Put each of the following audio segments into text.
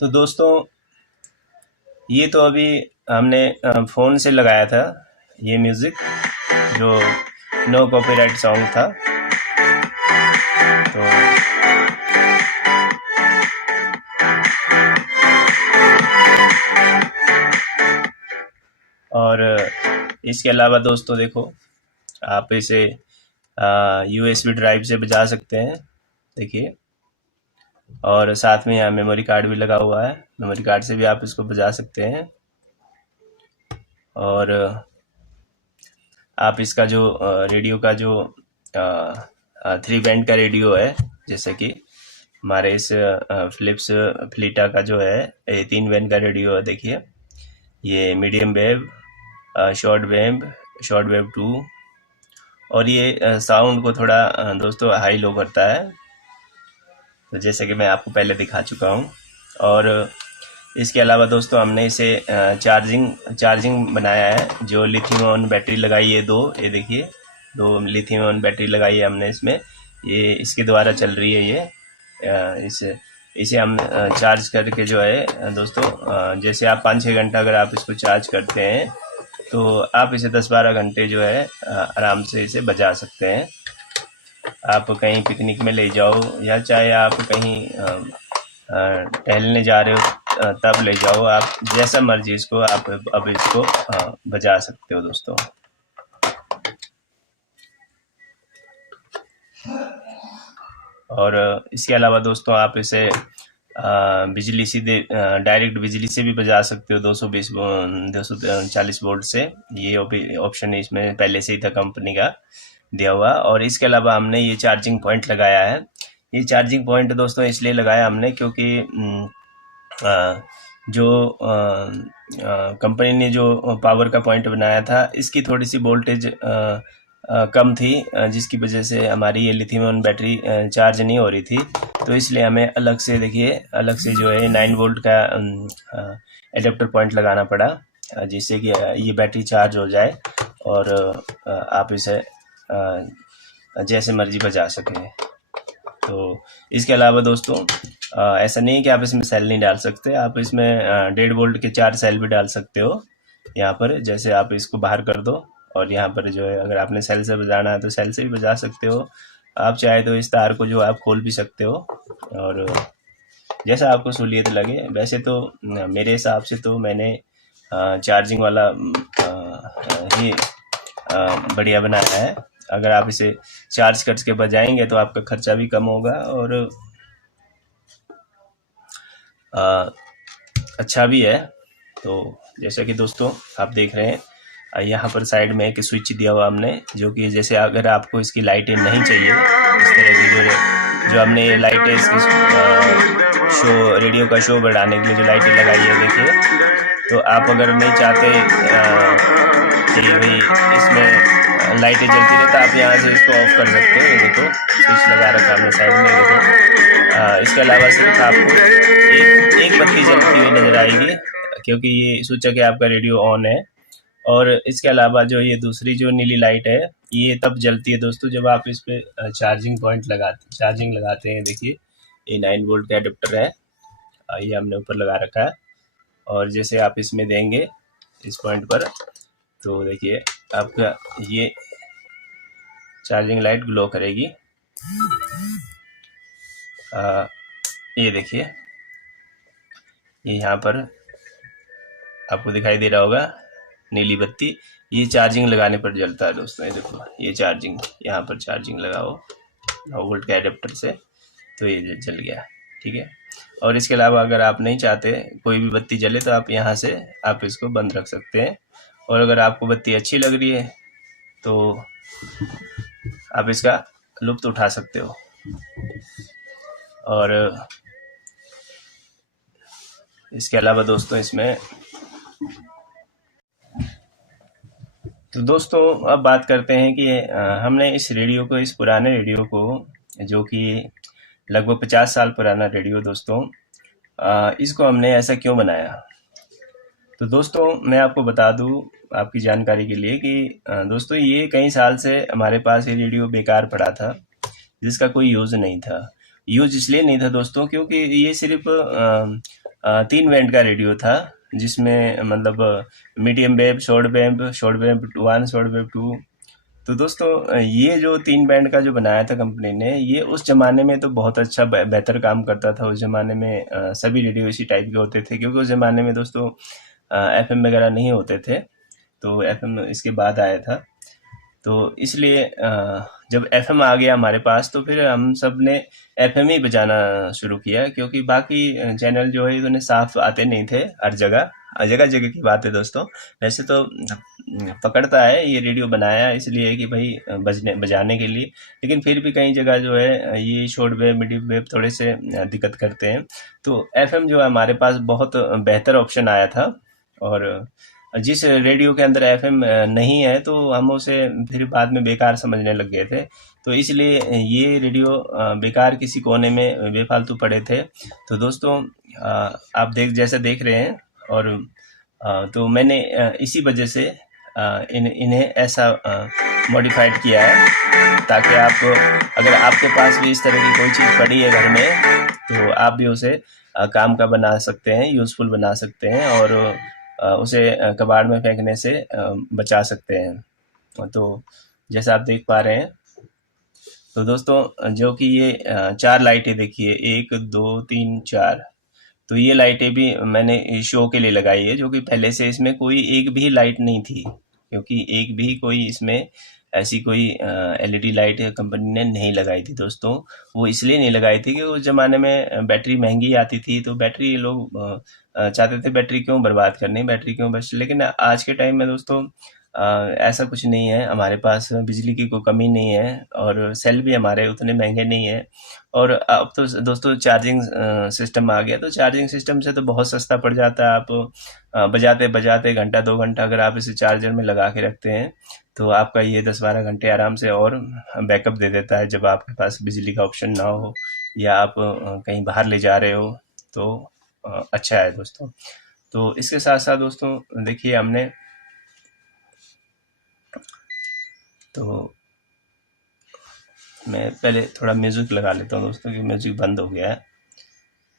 तो दोस्तों, ये तो अभी हमने फ़ोन से लगाया था ये म्यूज़िक, जो नो कॉपीराइट सॉन्ग था। तो और इसके अलावा दोस्तों देखो, आप इसे यूएसबी ड्राइव से बजा सकते हैं, देखिए। और साथ में यहाँ मेमोरी कार्ड भी लगा हुआ है, मेमोरी कार्ड से भी आप इसको बजा सकते हैं। और आप इसका जो रेडियो का जो 3 बैंड का रेडियो है, जैसे कि हमारे इस फिलिप्स फ्लीटा का जो है ये 3 बैंड का रेडियो है, देखिए। ये मीडियम वेव, शॉर्ट वेव 2, और ये साउंड को थोड़ा दोस्तों हाई लो करता है, तो जैसे कि मैं आपको पहले दिखा चुका हूँ। और इसके अलावा दोस्तों हमने इसे चार्जिंग बनाया है, जो लिथियम आयन बैटरी लगाई है ये देखिए, 2 लिथियम आयन बैटरी लगाई है हमने इसमें, ये इसके द्वारा चल रही है ये। इसे हम चार्ज करके जो है दोस्तों, जैसे आप 5-6 घंटा अगर आप इसको चार्ज करते हैं तो आप इसे 10-12 घंटे जो है आराम से इसे बजा सकते हैं। आप कहीं पिकनिक में ले जाओ, या चाहे आप कहीं टहलने जा रहे हो तब ले जाओ, आप जैसा मर्जी इसको आप अब इसको बजा सकते हो दोस्तों। और इसके अलावा दोस्तों आप इसे बिजली सीधे डायरेक्ट बिजली से भी बजा सकते हो, 240 वोल्ट से। ये ऑप्शन इसमें पहले से ही था कंपनी का दिया हुआ। और इसके अलावा हमने ये चार्जिंग पॉइंट लगाया है। ये चार्जिंग पॉइंट दोस्तों इसलिए लगाया हमने क्योंकि जो कंपनी ने जो पावर का पॉइंट बनाया था, इसकी थोड़ी सी वोल्टेज कम थी, जिसकी वजह से हमारी ये लिथियम आयन बैटरी चार्ज नहीं हो रही थी। तो इसलिए हमें अलग से देखिए, अलग से जो है 9 वोल्ट का एडेप्टर पॉइंट लगाना पड़ा, जिससे कि ये बैटरी चार्ज हो जाए और आप इसे जैसे मर्जी बजा सकें। तो इसके अलावा दोस्तों ऐसा नहीं है कि आप इसमें सेल नहीं डाल सकते, आप इसमें 1.5 वोल्ट के 4 सेल भी डाल सकते हो यहाँ पर। जैसे आप इसको बाहर कर दो और यहाँ पर जो है, अगर आपने सेल से बजाना है तो सेल से भी बजा सकते हो। आप चाहे तो इस तार को जो आप खोल भी सकते हो, और जैसा आपको सहूलियत लगे। वैसे तो मेरे हिसाब से तो मैंने चार्जिंग वाला ही बढ़िया बनाया है। अगर आप इसे चार्ज करके बजाएंगे तो आपका खर्चा भी कम होगा और अच्छा भी है। तो जैसा कि दोस्तों आप देख रहे हैं, यहाँ पर साइड में एक स्विच दिया हुआ हमने, जो कि जैसे अगर आपको इसकी लाइटें नहीं चाहिए, इस तरह की जो हमने ये लाइटें इसकी शो रेडियो का शो बढ़ाने के लिए जो लाइटें लगाई है, देखिए। तो आप अगर नहीं चाहते कि भाई इसमें लाइटें जलती रहे, तो आप यहाँ से इसको ऑफ कर सकते हो। देखो स्विच लगा रखा हमने साइड में, देखो। इसके अलावा सिर्फ आपको एक बत्ती जलती हुई नजर आएगी, क्योंकि ये सूचक है आपका रेडियो ऑन है। और इसके अलावा जो ये दूसरी जो नीली लाइट है, ये तब जलती है दोस्तों जब आप इस पे चार्जिंग लगाते हैं। देखिए, ये 9 वोल्ट का एडेप्टर है, ये हमने ऊपर लगा रखा है। और जैसे आप इसमें देंगे इस पॉइंट पर, तो देखिए आपका ये चार्जिंग लाइट ग्लो करेगी। ये देखिए, ये यहाँ पर आपको दिखाई दे रहा होगा नीली बत्ती, ये चार्जिंग लगाने पर जलता है दोस्तों। ये देखो, ये चार्जिंग, यहाँ पर चार्जिंग लगाओ 9 वोल्ट के एडेप्टर से, तो ये जल गया, ठीक है। और इसके अलावा अगर आप नहीं चाहते कोई भी बत्ती जले, तो आप यहाँ से आप इसको बंद रख सकते हैं। और अगर आपको बत्ती अच्छी लग रही है तो आप इसका लुत्फ उठा सकते हो। और इसके अलावा दोस्तों इसमें, तो दोस्तों अब बात करते हैं कि हमने इस पुराने रेडियो को, जो कि लगभग 50 साल पुराना रेडियो दोस्तों, इसको हमने ऐसा क्यों बनाया। तो दोस्तों मैं आपको बता दूं आपकी जानकारी के लिए कि दोस्तों ये कई साल से हमारे पास ये रेडियो बेकार पड़ा था, जिसका कोई यूज़ नहीं था। यूज़ इसलिए नहीं था दोस्तों क्योंकि ये सिर्फ 3 बैंड का रेडियो था, जिसमें मतलब medium wave, short wave 1, short wave 2। तो दोस्तों ये जो 3 बैंड का जो बनाया था कंपनी ने, ये उस ज़माने में तो बहुत अच्छा बेहतर काम करता था। उस ज़माने में सभी रेडियो इसी टाइप के होते थे, क्योंकि उस ज़माने में दोस्तों एफएम वगैरह नहीं होते थे, तो एफएम इसके बाद आया था। तो इसलिए जब एफएम आ गया हमारे पास, तो फिर हम सब ने एफएम ही बजाना शुरू किया, क्योंकि बाकी चैनल जो है इतने साफ आते नहीं थे हर जगह। जगह जगह की बात है दोस्तों, वैसे तो पकड़ता है, ये रेडियो बनाया इसलिए कि भाई बजाने के लिए, लेकिन फिर भी कई जगह जो है ये शॉर्ट वेव, मीडियम वेव थोड़े से दिक्कत करते हैं। तो एफएम जो है हमारे पास बहुत बेहतर ऑप्शन आया था, और जिस रेडियो के अंदर एफएम नहीं है तो हम उसे फिर बाद में बेकार समझने लग गए थे। तो इसलिए ये रेडियो बेकार किसी कोने में बेफालतू पड़े थे। तो दोस्तों आप जैसे देख रहे हैं, और तो मैंने इसी वजह से इन्हें ऐसा मॉडिफाइड किया है, ताकि आप अगर आपके पास भी इस तरह की कोई चीज़ पड़ी है घर में, तो आप भी उसे काम का बना सकते हैं, यूज़फुल बना सकते हैं, और उसे कबाड़ में फेंकने से बचा सकते हैं। तो जैसा आप देख पा रहे हैं, तो दोस्तों जो कि ये 4 लाइटें देखिए, 1 2 3 4, तो ये लाइटें भी मैंने शो के लिए लगाई है, जो कि पहले से इसमें कोई एक भी लाइट नहीं थी, क्योंकि एक भी कोई इसमें ऐसी कोई एलईडी लाइट कंपनी ने नहीं लगाई थी दोस्तों। वो इसलिए नहीं लगाई थी कि उस ज़माने में बैटरी महंगी आती थी, तो बैटरी लोग चाहते थे बैटरी क्यों बर्बाद करनी, बैटरी क्यों बच। लेकिन आज के टाइम में दोस्तों ऐसा कुछ नहीं है, हमारे पास बिजली की कोई कमी नहीं है, और सेल भी हमारे उतने महंगे नहीं है। और अब तो दोस्तों चार्जिंग सिस्टम आ गया, तो चार्जिंग सिस्टम से तो बहुत सस्ता पड़ जाता है। आप बजाते बजाते घंटा 2 घंटा अगर आप इसे चार्जर में लगा के रखते हैं, तो आपका ये 10-12 घंटे आराम से और बैकअप दे देता है, जब आपके पास बिजली का ऑप्शन ना हो, या आप कहीं बाहर ले जा रहे हो, तो अच्छा है दोस्तों। तो इसके साथ साथ दोस्तों देखिए हमने, तो मैं पहले थोड़ा म्यूज़िक लगा लेता हूँ दोस्तों, कि म्यूज़िक बंद हो गया है,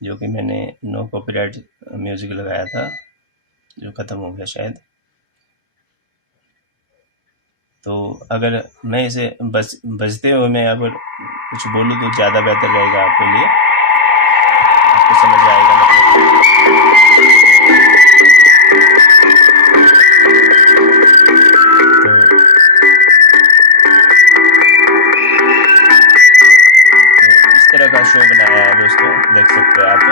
जो कि मैंने नो कॉपीराइट म्यूज़िक लगाया था, जो ख़त्म हो गया शायद। तो अगर मैं इसे बजते हुए मैं अगर कुछ बोलूँ तो ज़्यादा बेहतर रहेगा आपके लिए, आपको समझ आएगा मतलब। तो इस तरह का शो बनाया है दोस्तों, देख सकते हैं आप। तो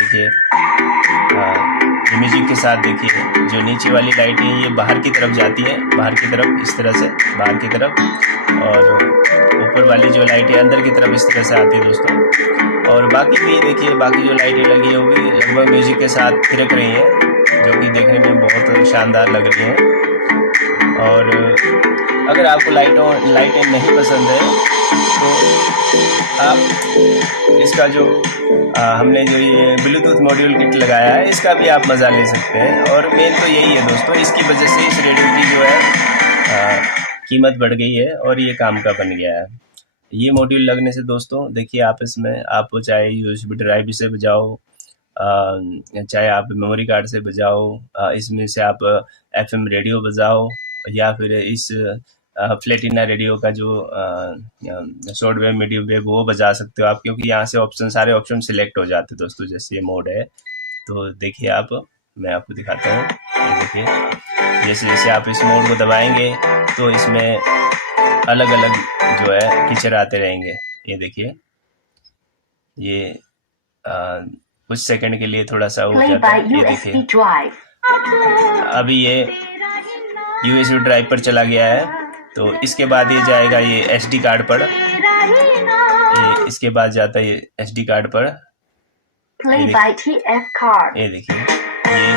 देखिए म्यूजिक के साथ देखिए, जो नीचे वाली लाइट है ये बाहर की तरफ जाती है, बाहर की तरफ इस तरह से, बाहर की तरफ, और ऊपर वाली जो लाइट है अंदर की तरफ इस तरह से आती है दोस्तों। और बाकी भी देखिए, बाकी जो लाइटें लगी है वो भी लगभग म्यूजिक के साथ थिरक रही हैं, जो कि देखने में बहुत शानदार लग रही हैं। और अगर आपको लाइटें नहीं पसंद है, तो आप इसका जो हमने जो ये ब्लूटूथ मॉड्यूल किट लगाया है, इसका भी आप मज़ा ले सकते हैं। और मेन तो यही है दोस्तों, इसकी वजह से इस रेडियो की जो है कीमत बढ़ गई है, और ये काम का बन गया है। ये मॉड्यूल लगने से दोस्तों देखिए, आप इसमें आप चाहे यूएसबी ड्राइव से बजाओ, चाहे आप मेमोरी कार्ड से बजाओ, इसमें से आप एफएम रेडियो बजाओ, या फिर इस प्लेटिना रेडियो का जो शॉर्ट वेव, मीडियम वेव वो बजा सकते हो आप, क्योंकि यहाँ से सारे ऑप्शन सिलेक्ट हो जाते हैं दोस्तों। जैसे ये मोड है, तो देखिए आप, मैं आपको दिखाता हूँ, ये देखिए जैसे जैसे आप इस मोड को दबाएंगे, तो इसमें अलग अलग जो है फीचर आते रहेंगे। ये देखिए, ये कुछ सेकंड के लिए थोड़ा सा हो जाता है। ये देखिए अभी ये यूएसबी ड्राइव पर चला गया है, तो इसके बाद ये जाएगा ये एसडी कार्ड पर, इसके बाद जाता है ये एसडी कार्ड पर। ये देखिए, ये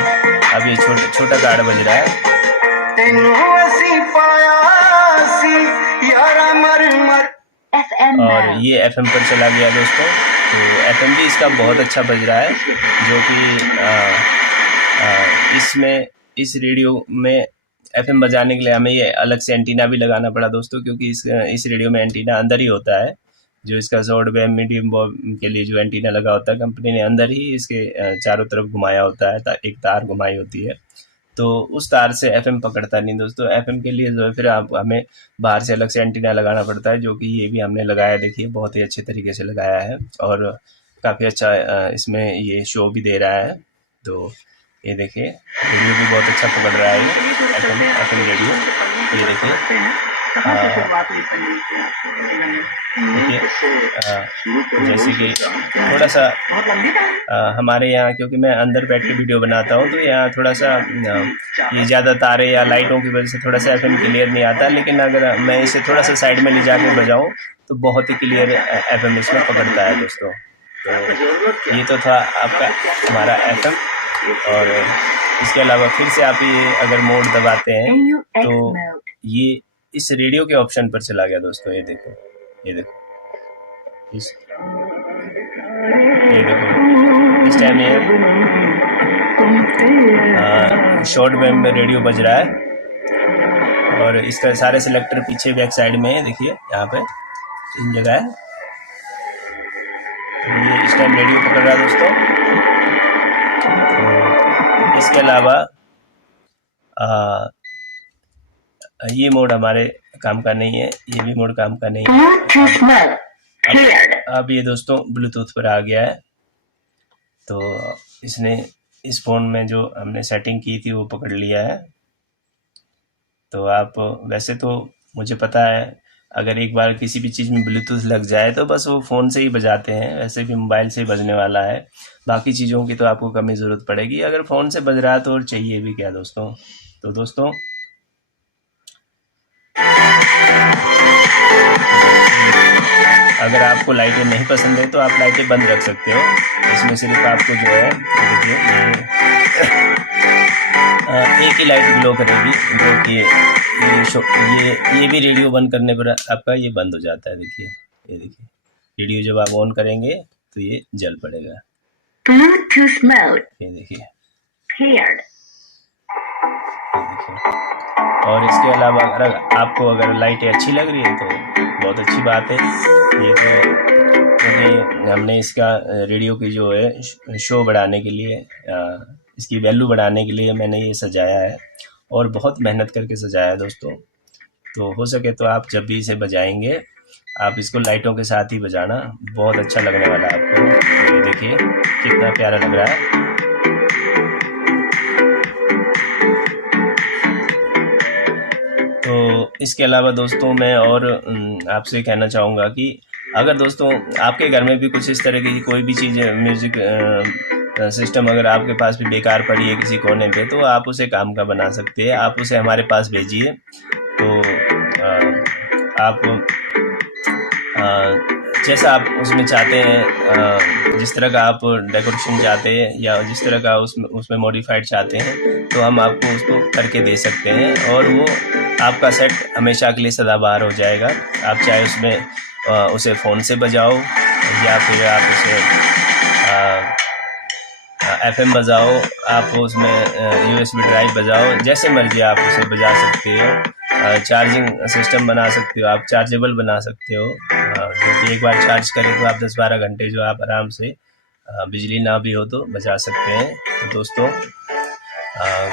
अब ये छोटा कार्ड बज रहा है, और ये एफएम पर चला गया दोस्तों। तो एफएम भी इसका बहुत अच्छा बज रहा है, जो कि इसमें इस रेडियो में एफएम बजाने के लिए हमें ये अलग से एंटीना भी लगाना पड़ा दोस्तों, क्योंकि इस रेडियो में एंटीना अंदर ही होता है, जो इसका शॉर्ट वेव मीडियम वेव के लिए जो एंटीना लगा होता है, कंपनी ने अंदर ही इसके चारों तरफ घुमाया होता है, एक तार घुमाई होती है, तो उस तार से एफएम पकड़ता नहीं दोस्तों। एफएम के लिए जो है फिर आप हमें बाहर से अलग से एंटीना लगाना पड़ता है, जो कि ये भी हमने लगाया, देखिए बहुत ही अच्छे तरीके से लगाया है और काफ़ी अच्छा इसमें ये शो भी दे रहा है। तो ये देखिए रेडियो भी बहुत अच्छा पकड़ रहा है, एफएम रेडियो, ये देखिए देखिए जैसे कि थोड़ा सा हमारे यहाँ, क्योंकि मैं अंदर बैठ के वीडियो बनाता हूँ, तो यहाँ थोड़ा सा ये ज़्यादा तारे या लाइटों की वजह से थोड़ा सा एफएम क्लियर नहीं आता, लेकिन अगर मैं इसे थोड़ा सा साइड में ले जाके बजाऊँ तो बहुत ही क्लियर एफएम इसमें पकड़ता है दोस्तों। तो ये तो था आपका हमारा एफएम, और इसके अलावा फिर से आप ये अगर मोड दबाते हैं तो ये इस रेडियो के ऑप्शन पर चला गया दोस्तों। ये देखो ये देखो इस टाइम ये शॉर्ट वेव में रेडियो बज रहा है, और इसका सारे सिलेक्टर पीछे बैक साइड में है, देखिए यहाँ पे 3 जगह है। तो ये इस टाइम रेडियो पकड़ रहा है दोस्तों। तो इसके अलावा ये मोड हमारे काम का नहीं है, ये भी मोड काम का नहीं है। अब ये दोस्तों ब्लूटूथ पर आ गया है, तो इसने इस फ़ोन में जो हमने सेटिंग की थी वो पकड़ लिया है। तो आप वैसे तो मुझे पता है अगर एक बार किसी भी चीज़ में ब्लूटूथ लग जाए तो बस वो फ़ोन से ही बजाते हैं, वैसे भी मोबाइल से ही बजने वाला है, बाकी चीज़ों की तो आपको कम ही ज़रूरत पड़ेगी। अगर फ़ोन से बज रहा है तो और चाहिए भी क्या दोस्तों। तो दोस्तों अगर आपको लाइटें नहीं पसंद है तो आप लाइटें बंद रख सकते हो, इसमें सिर्फ आपको जो है देखिए एक ही लाइट ग्लो करेगी, जो कि ये भी रेडियो बंद करने पर आपका ये बंद हो जाता है। देखिए ये देखिए रेडियो जब आप ऑन करेंगे तो ये जल पड़ेगा, ब्लूटूथ मोड, ये देखिए पेयर्ड। और इसके अलावा अगर लाइटें अच्छी लग रही है तो बहुत अच्छी बात है। ये तो क्योंकि हमने इसका रेडियो की जो है शो बढ़ाने के लिए, इसकी वैल्यू बढ़ाने के लिए मैंने ये सजाया है, और बहुत मेहनत करके सजाया है दोस्तों। तो हो सके तो आप जब भी इसे बजाएंगे आप इसको लाइटों के साथ ही बजाना, बहुत अच्छा लगने वाला है आपको। तो ये देखिए कितना प्यारा लग रहा है। तो इसके अलावा दोस्तों मैं और आपसे कहना चाहूँगा कि अगर दोस्तों आपके घर में भी कुछ इस तरह की कोई भी चीज़ म्यूज़िक सिस्टम अगर आपके पास भी बेकार पड़ी है किसी कोने पे, तो आप उसे काम का बना सकते हैं, आप उसे हमारे पास भेजिए। तो आप जैसा आप उसमें चाहते हैं, जिस तरह का आप डेकोरेशन चाहते हैं या जिस तरह का उसमें मॉडिफाइड चाहते हैं, तो हम आपको उसको करके दे सकते हैं, और वो आपका सेट हमेशा के लिए सदाबहार हो जाएगा। आप चाहे उसमें उसे फ़ोन से बजाओ या फिर आप उसे एफएम बजाओ, आप उसमें यूएसबी ड्राइव बजाओ, जैसे मर्जी आप उसे बजा सकते हो। चार्जिंग सिस्टम बना सकते हो, आप चार्जेबल बना सकते हो, जो कि एक बार चार्ज करें तो आप 10-12 घंटे जो आप आराम से बिजली ना भी हो तो बजा सकते हैं। तो दोस्तों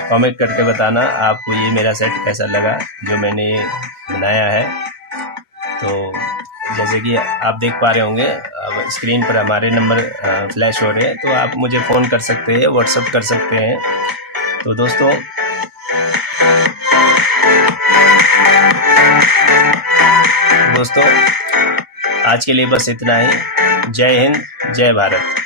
कमेंट करके बताना आपको ये मेरा सेट कैसा लगा जो मैंने बनाया है। तो जैसे कि आप देख पा रहे होंगे अब स्क्रीन पर हमारे नंबर फ्लैश हो रहे हैं, तो आप मुझे फ़ोन कर सकते हैं, व्हाट्सअप कर सकते हैं। तो दोस्तों आज के लिए बस इतना ही। जय हिंद, जय भारत।